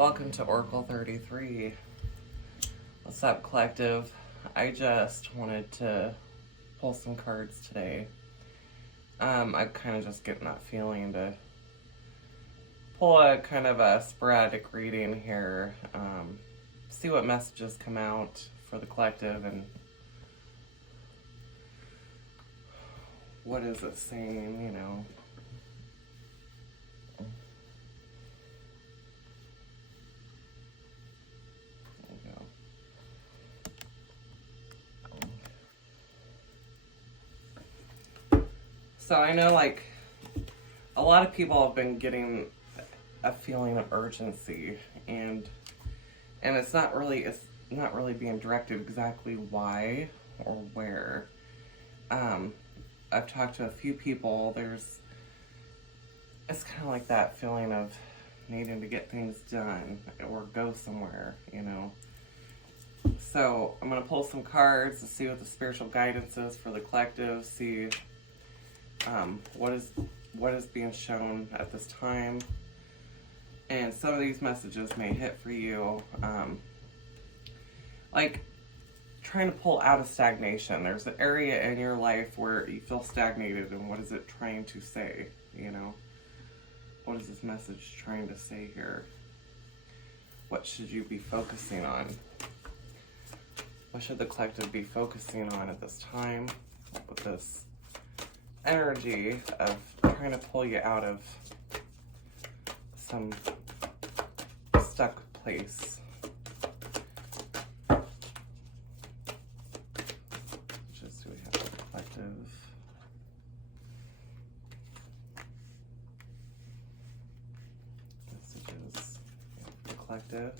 Welcome to Oracle 33. What's up, collective? I just wanted to pull some cards today. I'm kind of just getting that feeling to pull a kind of a sporadic reading here. See what messages come out for the collective and what is it saying, you know. So I know, like, a lot of people have been getting a feeling of urgency, and it's not really being directed exactly why or where. I've talked to a few people. It's kind of like that feeling of needing to get things done or go somewhere, you know. So I'm gonna pull some cards to see what the spiritual guidance is for the collective. See what is being shown at this time, and some of these messages may hit for you. Like trying to pull out of stagnation. There's an area in your life where you feel stagnated, and what is it trying to say? You know, what is this message trying to say here? What should you be focusing on? What should the collective be focusing on at this time with this energy of trying to pull you out of some stuck place? Just do we have the collective? Messages for the collective.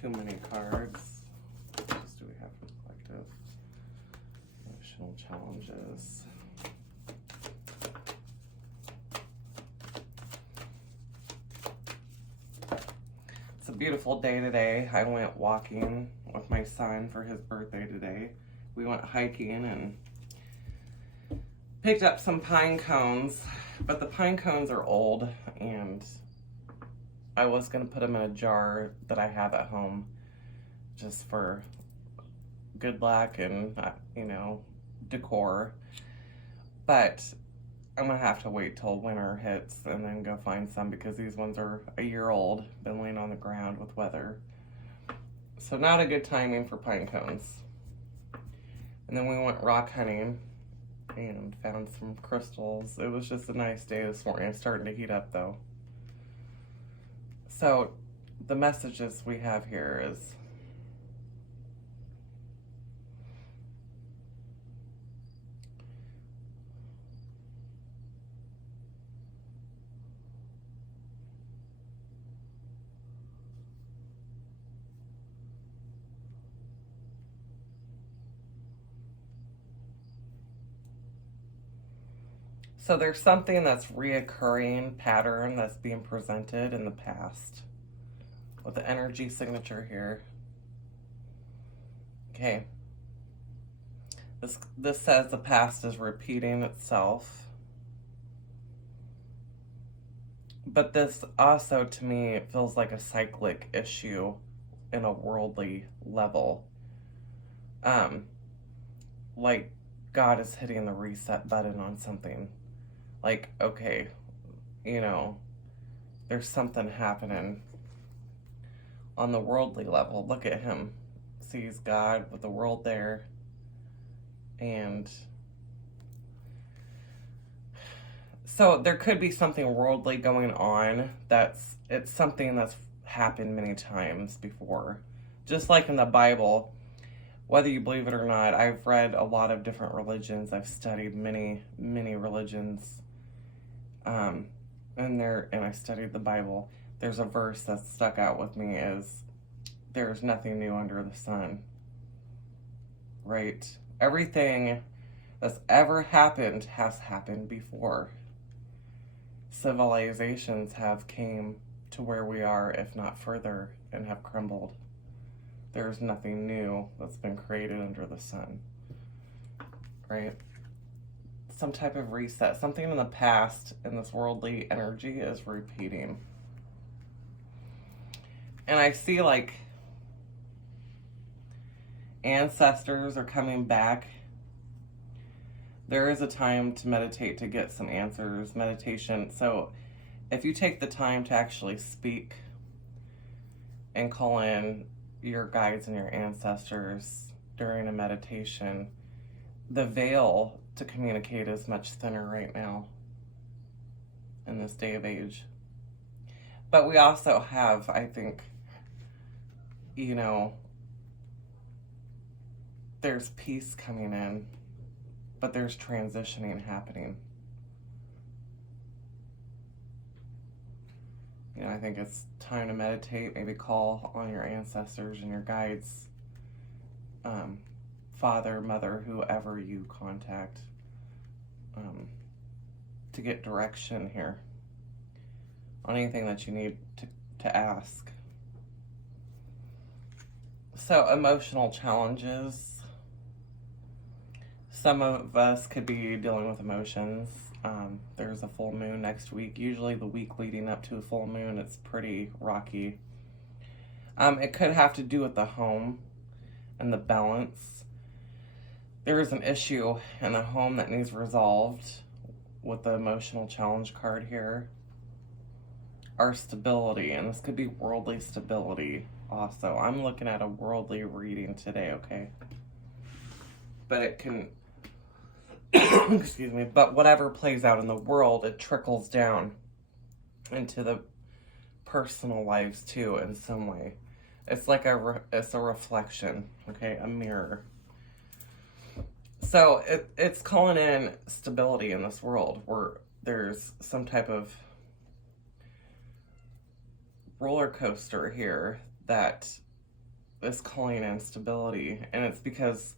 Too many cards. What else do we have for the collective? Emotional challenges. It's a beautiful day today. I went walking with my son for his birthday today. We went hiking and picked up some pine cones, but the pine cones are old, and I was going to put them in a jar that I have at home just for good luck and, you know, decor. But I'm going to have to wait till winter hits and then go find some, because these ones are a year old, been laying on the ground with weather. So not a good timing for pine cones. And then we went rock hunting and found some crystals. It was just a nice day this morning. It's starting to heat up though. So the messages we have here is so there's something that's reoccurring pattern that's being presented in the past with the energy signature here. Okay. This says the past is repeating itself. But this also, to me, it feels like a cyclic issue in a worldly level. Like God is hitting the reset button on something. Like, okay, you know, there's something happening on the worldly level. Look at him. Sees God with the world there. And so there could be something worldly going on. It's something that's happened many times before. Just like in the Bible, whether you believe it or not, I've read a lot of different religions. I've studied many, many religions. And I studied the Bible. There's a verse that stuck out with me is, there's nothing new under the sun. Right? Everything that's ever happened has happened before. Civilizations have came to where we are, if not further, and have crumbled. There's nothing new that's been created under the sun. Right? some type of reset. Something in the past in this worldly energy is repeating. And I see like ancestors are coming back. There is a time to meditate to get some answers, meditation. So if you take the time to actually speak and call in your guides and your ancestors during a meditation, the veil to communicate is much thinner right now in this day of age. But we also have, I think, you know, there's peace coming in, but there's transitioning happening. You know, I think it's time to meditate, maybe call on your ancestors and your guides, father, mother, whoever you contact, to get direction here on anything that you need to ask. So, emotional challenges. Some of us could be dealing with emotions. There's a full moon next week. Usually the week leading up to a full moon, it's pretty rocky. It could have to do with the home and the balance. There is an issue in the home that needs resolved with the emotional challenge card here. Our stability, and this could be worldly stability also. I'm looking at a worldly reading today, okay? But it can... excuse me, but whatever plays out in the world, it trickles down into the personal lives too in some way. It's like it's a reflection, okay, a mirror. So it's calling in stability in this world where there's some type of roller coaster here that is calling in stability, and it's because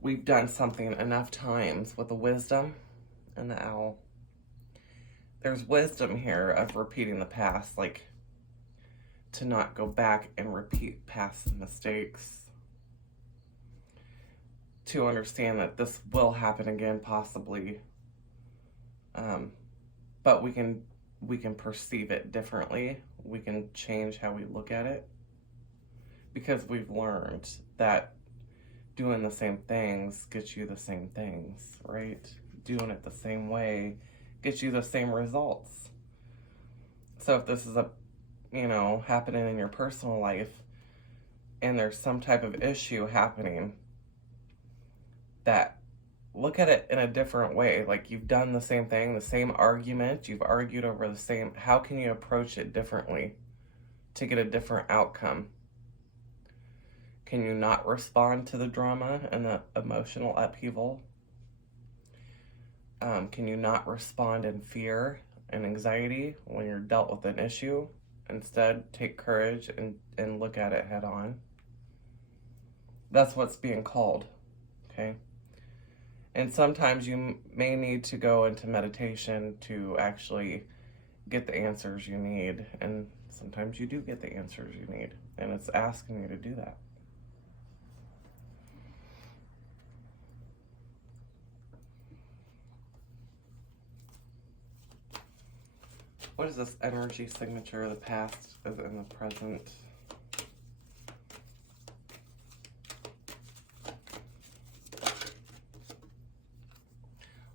we've done something enough times with the wisdom and the owl. There's wisdom here of repeating the past, like to not go back and repeat past mistakes. To understand that this will happen again, possibly. But we can perceive it differently. We can change how we look at it. Because we've learned that doing the same things gets you the same things, right? Doing it the same way gets you the same results. So if this is happening in your personal life and there's some type of issue happening, that look at it in a different way. Like you've done the same thing, the same argument, you've argued over the same, how can you approach it differently to get a different outcome? Can you not respond to the drama and the emotional upheaval? Can you not respond in fear and anxiety when you're dealt with an issue? Instead, take courage and look at it head on. That's what's being called, okay? And sometimes you may need to go into meditation to actually get the answers you need. And sometimes you do get the answers you need. And it's asking you to do that. What is this energy signature? The past is in the present.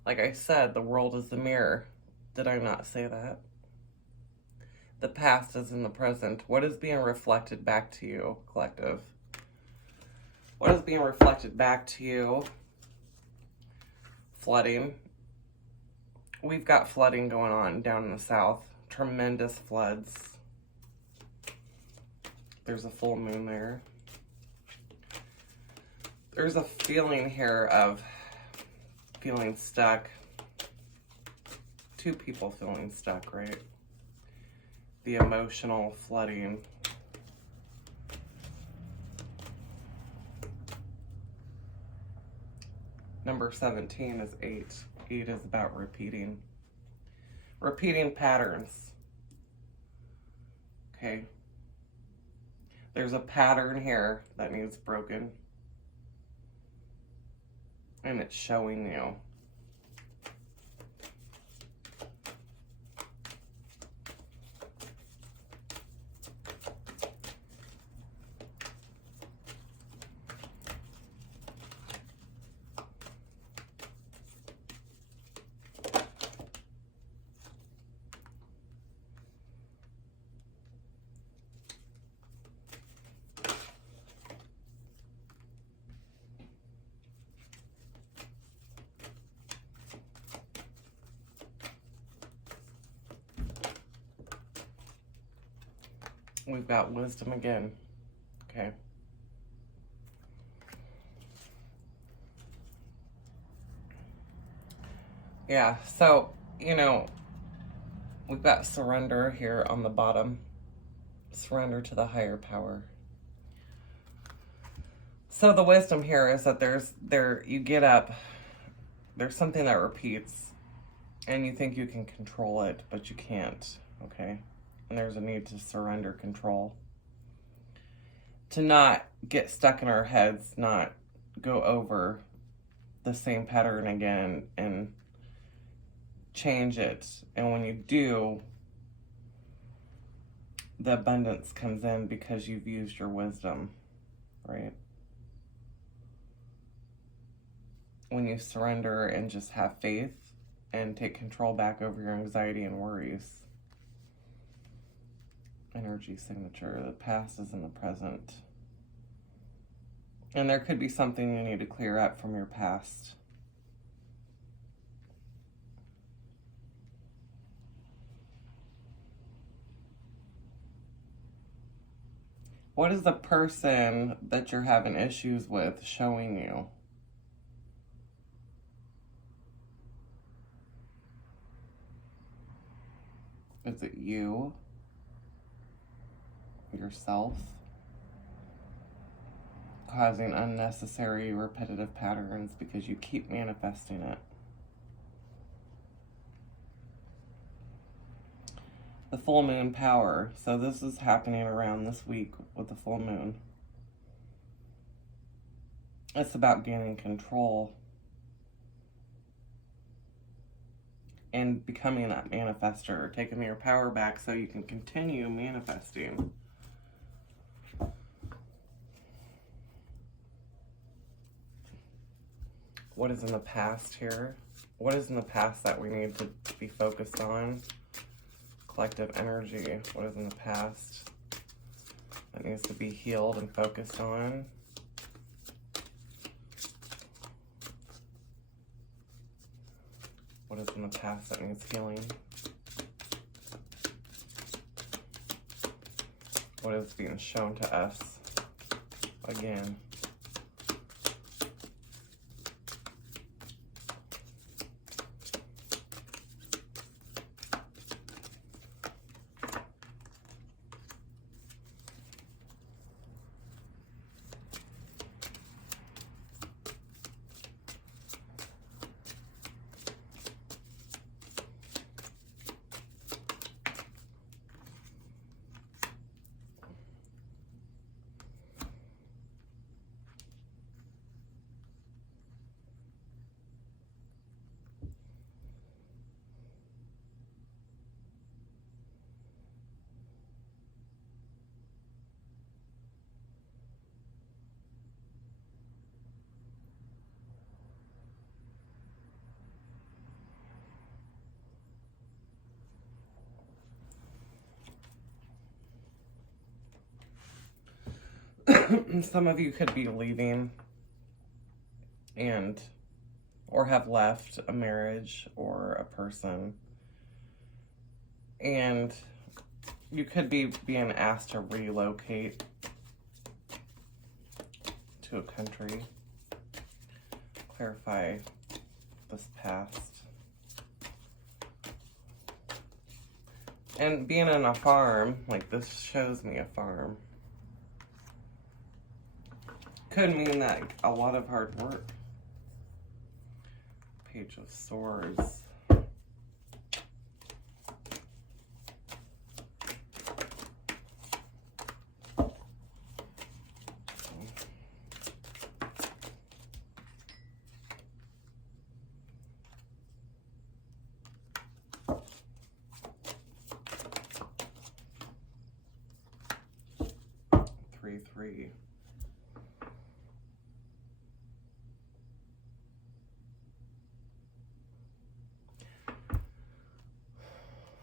Like I said, the world is the mirror. Did I not say that? The past is in the present. What is being reflected back to you, collective? What is being reflected back to you? Flooding. We've got flooding going on down in the south. Tremendous floods. There's a full moon there. There's a feeling here of feeling stuck. Two people feeling stuck, right? The emotional flooding. Number 17 is 8. 8 is about repeating. Repeating patterns. Okay. There's a pattern here that needs broken. And it's showing you. We've got wisdom again. Okay. Yeah, so, we've got surrender here on the bottom. Surrender to the higher power. So the wisdom here is that you get up, there's something that repeats, and you think you can control it, but you can't, okay? And there's a need to surrender control. To not get stuck in our heads, not go over the same pattern again and change it. And when you do, the abundance comes in because you've used your wisdom, right? When you surrender and just have faith and take control back over your anxiety and worries. Energy signature. The past is in the present. And there could be something you need to clear up from your past. What is the person that you're having issues with showing you? Is it you? Yourself? Causing unnecessary repetitive patterns because you keep manifesting it. The full moon power. So this is happening around this week with the full moon. It's about gaining control and becoming that manifester, taking your power back so you can continue manifesting. What is in the past here? What is in the past that we need to be focused on? Collective energy. What is in the past that needs to be healed and focused on? What is in the past that needs healing? What is being shown to us again? Some of you could be leaving or have left a marriage or a person, and you could be being asked to relocate to a country. Clarify this past. And being in a farm, like this shows me a farm, could mean that a lot of hard work. Page of Swords. Three.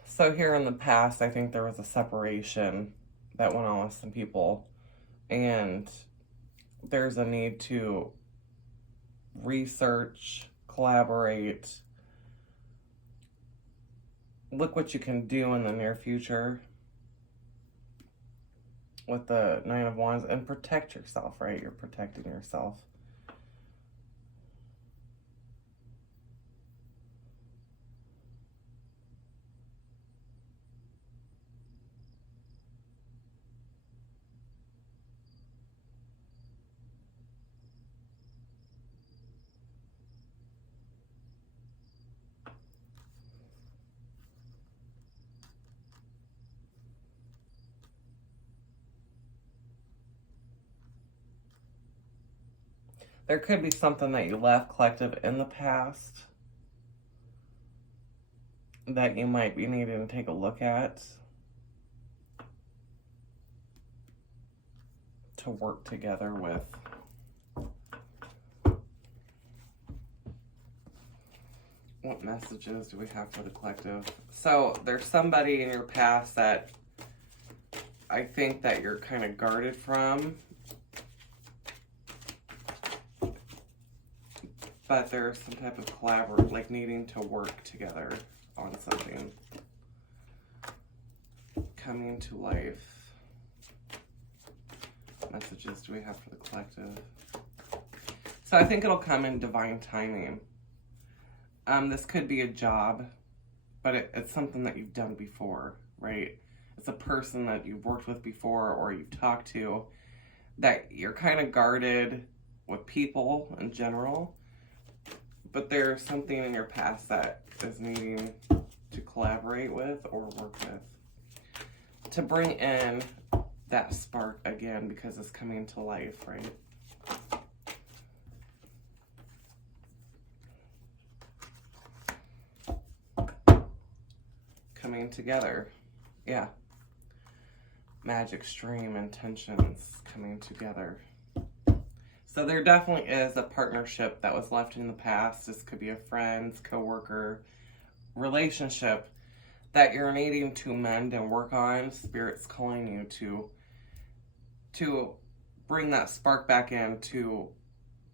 So here in the past, I think there was a separation that went on with some people, and there's a need to research, collaborate, look what you can do in the near future. with the Nine of Wands, and protect yourself, right? You're protecting yourself. There could be something that you left, collective, in the past that you might be needing to take a look at to work together with. What messages do we have for the collective? So there's somebody in your past that I think that you're kind of guarded from, but there's some type of collaborate, like needing to work together on something coming to life. What messages do we have for the collective? So I think it'll come in divine timing. This could be a job, but it's something that you've done before, right? It's a person that you've worked with before or you've talked to, that you're kind of guarded with people in general, but there's something in your past that is needing to collaborate with or work with to bring in that spark again, because it's coming to life, right? Coming together. Yeah. Magic stream intentions coming together. So there definitely is a partnership that was left in the past. This could be a friend, co-worker, relationship that you're needing to mend and work on. Spirit's calling you to bring that spark back in, to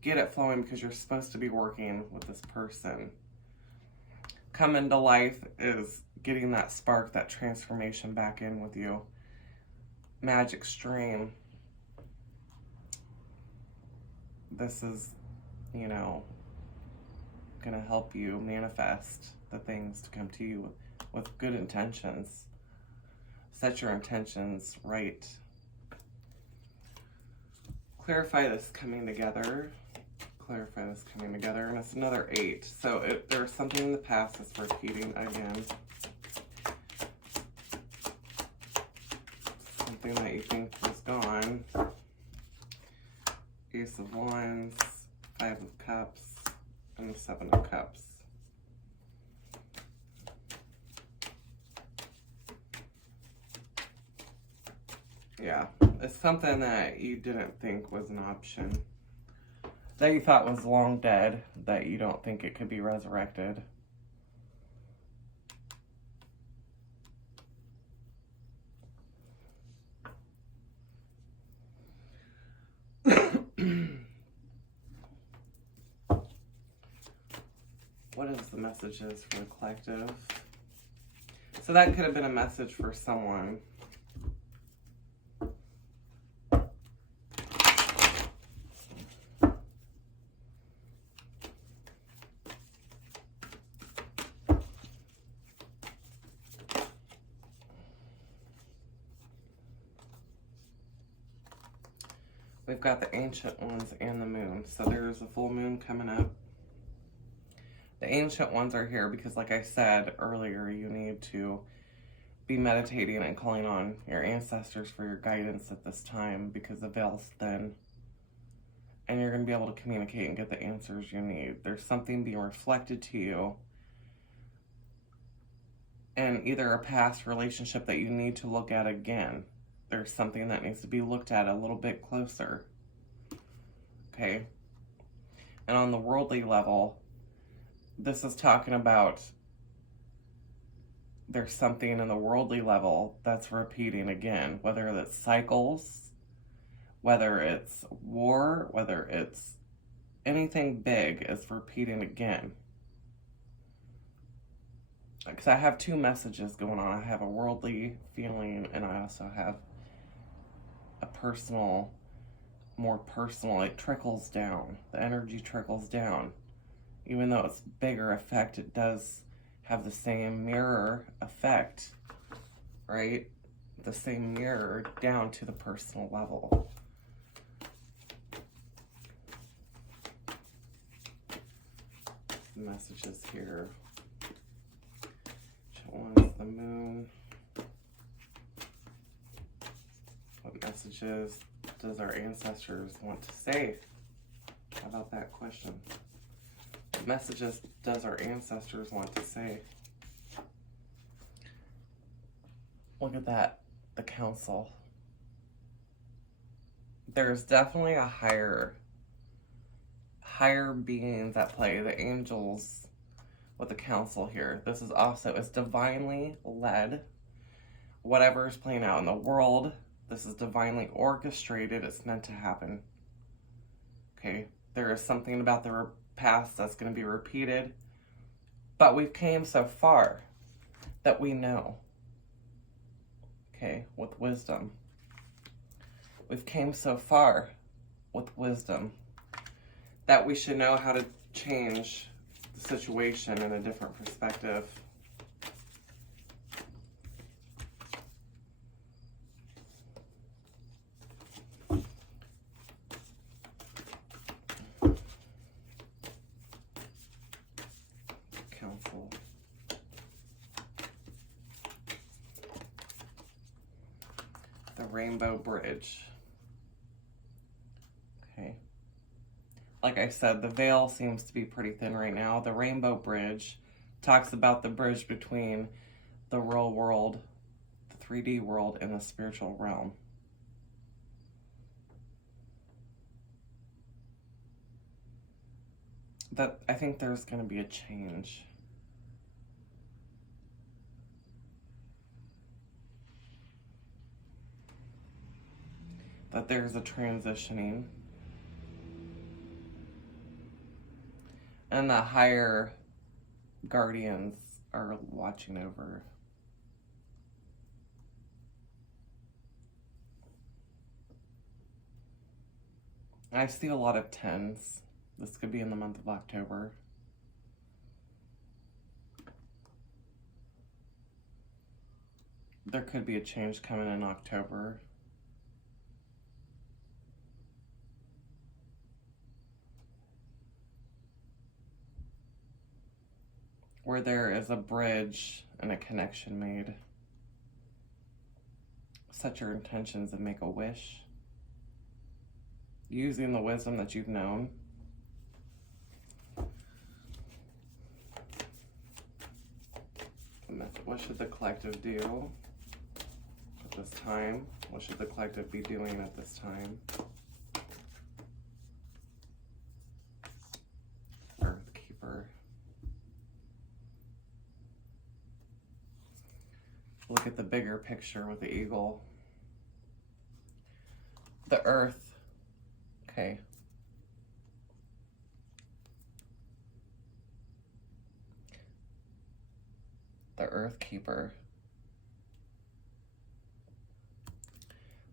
get it flowing, because you're supposed to be working with this person. Come into life is getting that spark, that transformation back in with you. Magic stream. This is, gonna help you manifest the things to come to you with good intentions. Set your intentions right. Clarify this coming together. Clarify this coming together. And it's another 8. So there's something in the past that's repeating again. Something that you think was gone. Ace of Wands, 5 of Cups, and the 7 of Cups. Yeah, it's something that you didn't think was an option, that you thought was long dead, that you don't think it could be resurrected. What is the messages for the collective? So that could have been a message for someone. We've got the Ancient Ones and the Moon. So there's a full moon coming up. The Ancient Ones are here because, like I said earlier, you need to be meditating and calling on your ancestors for your guidance at this time, because the veil's thin. And you're going to be able to communicate and get the answers you need. There's something being reflected to you in either a past relationship that you need to look at again. There's something that needs to be looked at a little bit closer. Okay? And on the worldly level, this is talking about there's something in the worldly level that's repeating again, whether it's cycles, whether it's war, whether it's anything big is repeating again. Because I have 2 messages going on. I have a worldly feeling, and I also have a personal, more personal, it trickles down. The energy trickles down. Even though it's bigger effect, it does have the same mirror effect, right? The same mirror down to the personal level. Messages here. Which one is the moon? What messages does our ancestors want to say? How about that question? What messages does our ancestors want to say? Look at that, the council. There's definitely a higher beings at play, the angels with the council here. This is also, it's divinely led. Whatever is playing out in the world, this is divinely orchestrated. It's meant to happen. Okay, there is something about the past that's going to be repeated, but we've came so far that we know. Okay, with wisdom. We've came so far with wisdom that we should know how to change the situation in a different perspective. Council. The Rainbow Bridge. Okay. Like I said, the veil seems to be pretty thin right now. The Rainbow Bridge talks about the bridge between the real world, the 3D world, and the spiritual realm. That I think there's going to be a change. That there's a transitioning. And the higher guardians are watching over. I see a lot of 10s. This could be in the month of October. There could be a change coming in October. Where there is a bridge and a connection made. Set your intentions and make a wish. Using the wisdom that you've known. What should the collective do at this time? What should the collective be doing at this time? Earthkeeper. Look at the bigger picture with the eagle. The earth. Okay. The Earthkeeper.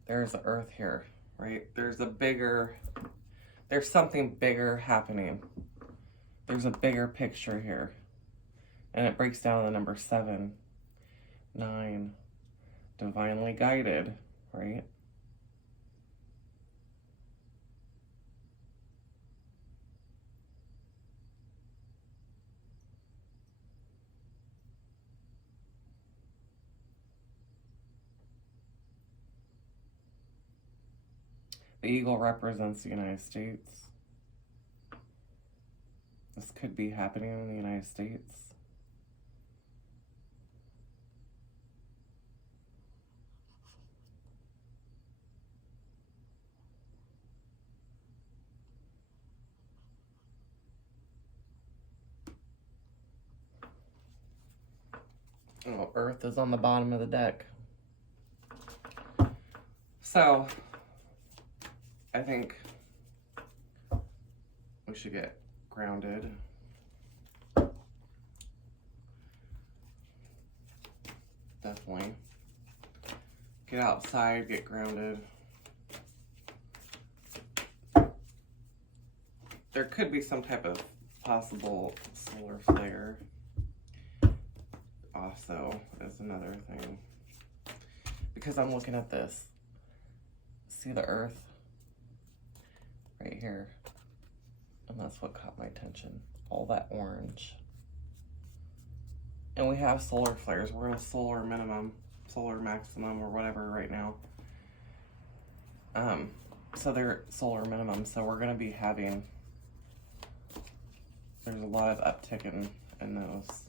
There's the earth here, right? There's something bigger happening. There's a bigger picture here. And it breaks down the number 7, 9, divinely guided, right? The eagle represents the United States. This could be happening in the United States. Oh, Earth is on the bottom of the deck. So, I think we should get grounded. Definitely. Get outside, get grounded. there could be some type of possible solar flare also is another thing. Because I'm looking at this. See the earth? Right here. And that's what caught my attention. All that orange. And we have solar flares. We're in a solar minimum, solar maximum, or whatever right now. So they're solar minimum. So we're going to be having, there's a lot of uptick in those.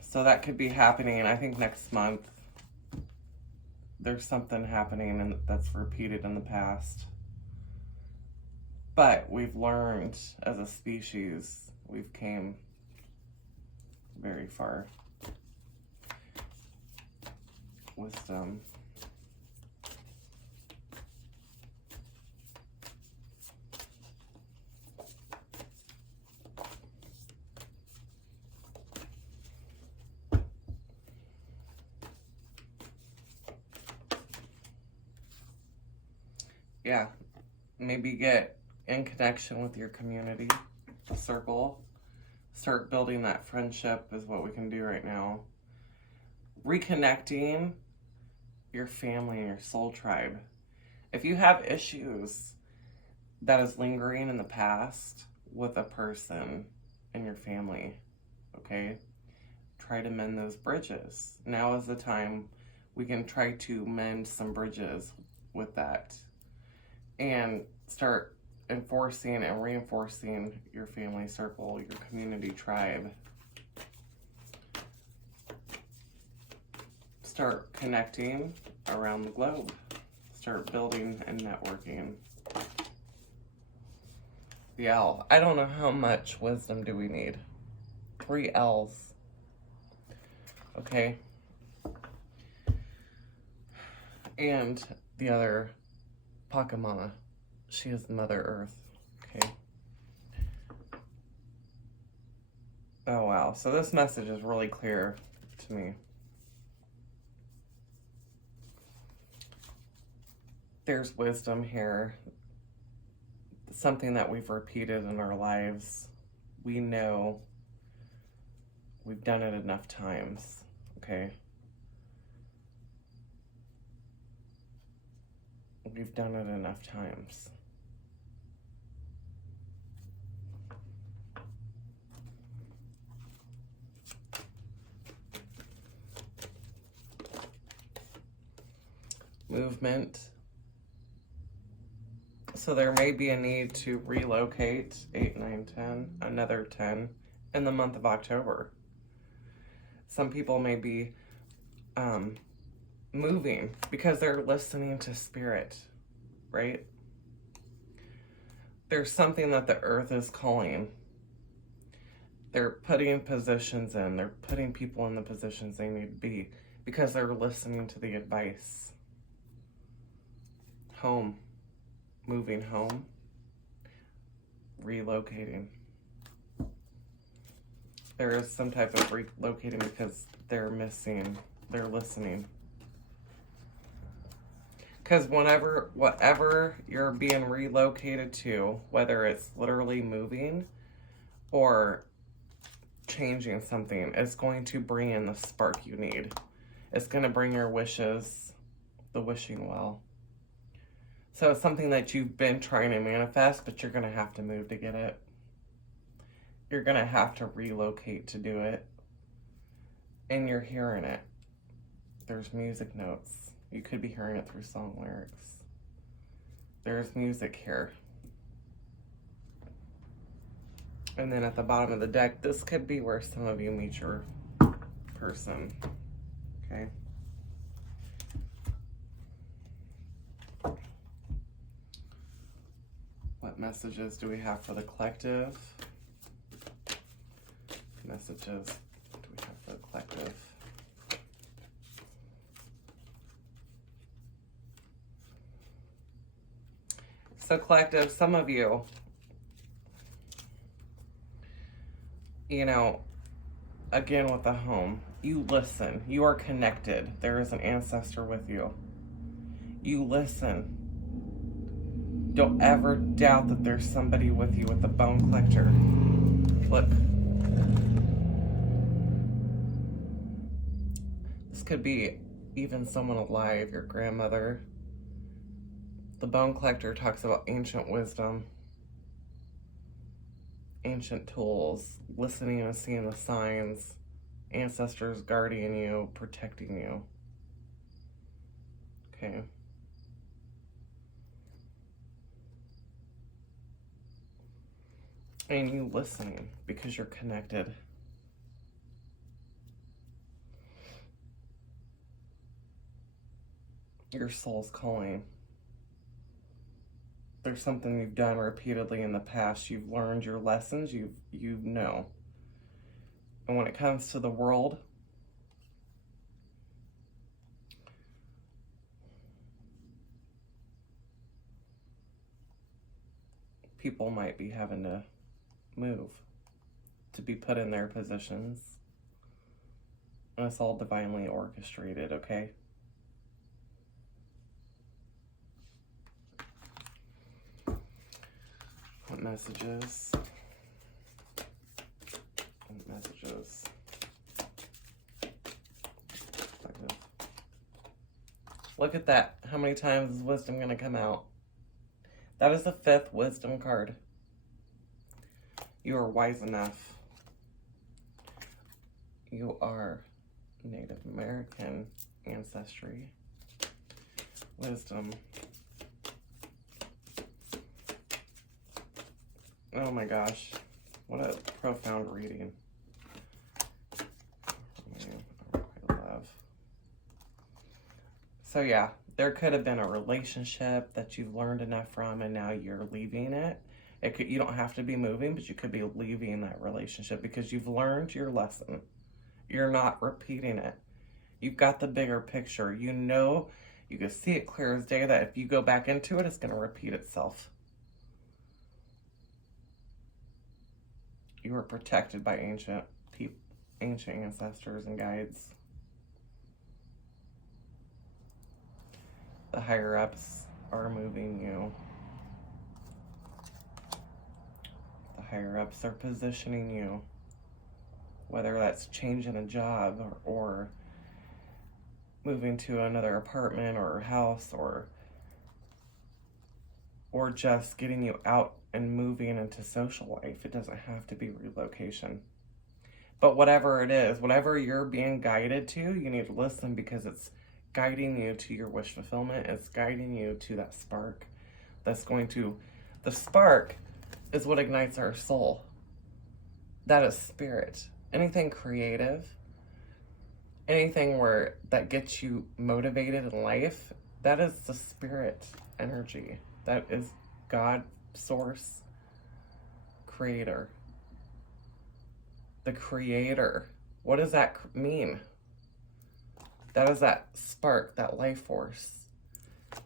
So that could be happening. I think next month there's something happening and that's repeated in the past. But we've learned as a species, we've came very far. Wisdom. Yeah, maybe get in connection with your community, the circle. Start building that friendship is what we can do right now. Reconnecting your family and your soul tribe. If you have issues that is lingering in the past with a person in your family, okay, try to mend those bridges. Now is the time we can try to mend some bridges with that and start enforcing and reinforcing your family circle, your community tribe. Start connecting around the globe. Start building and networking. The L. I don't know how much wisdom do we need. 3 L's. Okay. And the other Pachamama. She is Mother Earth. Okay. Oh, wow. So this message is really clear to me. There's wisdom here. Something that we've repeated in our lives. We know we've done it enough times. Okay. We've done it enough times. Movement. So there may be a need to relocate 8, 9, 10, another 10 in the month of October. Some people may be moving because they're listening to spirit, right? There's something that the earth is calling. They're putting positions in. They're putting people in the positions they need to be because they're listening to the advice. Home. Moving home. Relocating. There is some type of relocating because they're missing. They're listening. Because whatever you're being relocated to, whether it's literally moving or changing something, it's going to bring in the spark you need. It's going to bring your wishes, the wishing well. So it's something that you've been trying to manifest, but you're going to have to move to get it. You're going to have to relocate to do it. And you're hearing it. There's music notes. You could be hearing it through song lyrics. There's music here. And then at the bottom of the deck, this could be where some of you meet your person. Okay? What messages do we have for the collective? Messages do we have for the collective? So collective, some of you, you know, again with the home, you listen. You are connected. There is an ancestor with you. You listen. Don't ever doubt that there's somebody with you with the bone collector. Look. This could be even someone alive, your grandmother. The bone collector talks about ancient wisdom, ancient tools, listening and seeing the signs, ancestors guarding you, protecting you. Okay. And you listening because you're connected. Your soul's calling. There's something you've done repeatedly in the past. You've learned your lessons. You know. And when it comes to the world, people might be having to move to be put in their positions. And it's all divinely orchestrated, okay? What messages? What messages? Look at that. How many times is wisdom going to come out? That is the 5th wisdom card. You are wise enough. You are Native American ancestry. Wisdom. Oh my gosh. What a profound reading. I love. So yeah, there could have been a relationship that you've learned enough from and now you're leaving it. You don't have to be moving, but you could be leaving that relationship because you've learned your lesson. You're not repeating it. You've got the bigger picture. You know, you can see it clear as day that if you go back into it, it's going to repeat itself. You are protected by ancient ancestors and guides. The higher ups are moving you. The higher ups are positioning you. Whether that's changing a job or moving to another apartment or house or just getting you out and moving into social life. It doesn't have to be relocation. But whatever it is, whatever you're being guided to, you need to listen because it's guiding you to your wish fulfillment. It's guiding you to that spark that's going to... The spark is what ignites our soul. That is spirit. Anything creative, anything that gets you motivated in life, that is the spirit energy. That is God, source, creator. The creator. What does that mean? That is that spark, that life force.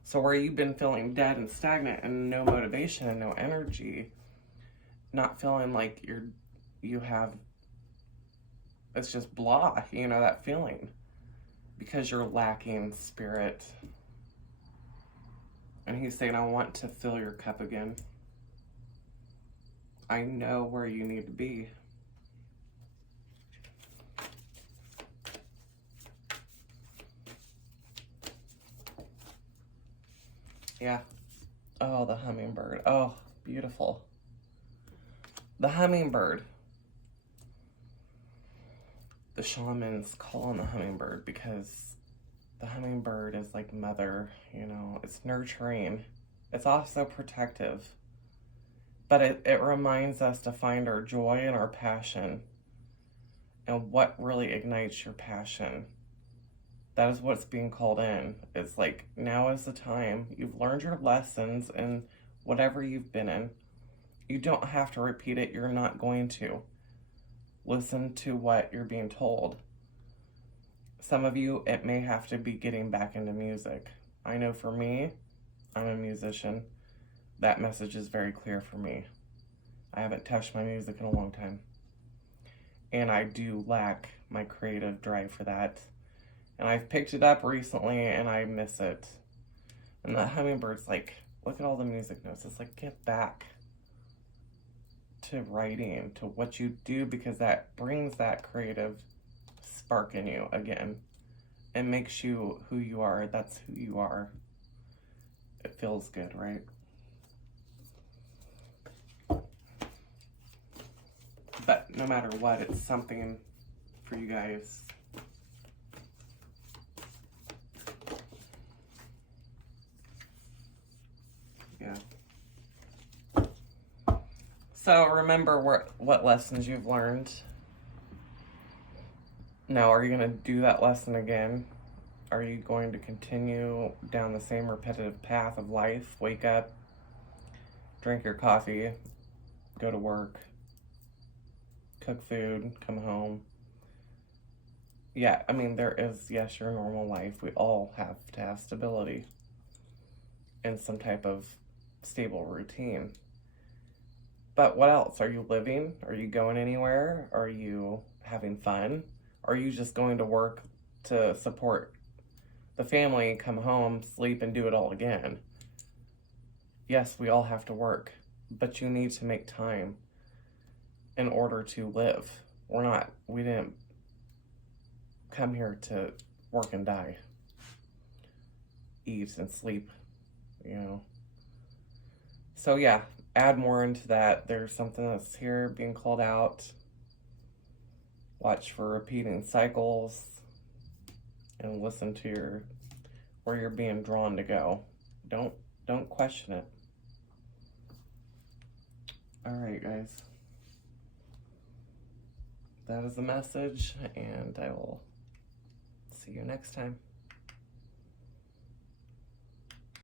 So where you've been feeling dead and stagnant and no motivation and no energy, not feeling like you have, it's just blah, you know, that feeling. Because you're lacking spirit. And he's saying, I want to fill your cup again. I know where you need to be. Yeah. Oh, the hummingbird. Oh, beautiful. The hummingbird. The shamans call on the hummingbird because the hummingbird is like mother, you know, it's nurturing. It's also protective. But it reminds us to find our joy and our passion. And what really ignites your passion. That is what's being called in. It's like, now is the time. You've learned your lessons in whatever you've been in. You don't have to repeat it. You're not going to. Listen to what you're being told. Some of you, it may have to be getting back into music. I know for me, I'm a musician. That message is very clear for me. I haven't touched my music in a long time. And I do lack my creative drive for that. And I've picked it up recently and I miss it. And the hummingbird's like Look at all the music notes. It's like, get back to writing, to what you do, because that brings that creative spark in you again. It makes you who you are. That's who you are. It feels good, right? But no matter what, it's something for you guys. Yeah. So remember what lessons you've learned. Now, are you going to do that lesson again? Are you going to continue down the same repetitive path of life? Wake up, drink your coffee, go to work, cook food, come home. Yeah, I mean, there is, yes, your normal life. We all have to have stability and some type of stable routine. But what else? Are you living? Are you going anywhere? Are you having fun? Are you just going to work to support the family, come home, sleep, and do it all again? Yes, we all have to work, but you need to make time in order to live. We didn't come here to work and die, eat and sleep, you know. So yeah, add more into that. There's something that's here being called out. Watch for repeating cycles and listen to where you're being drawn to go. Don't question it. All right, guys. That is the message, and I will see you next time.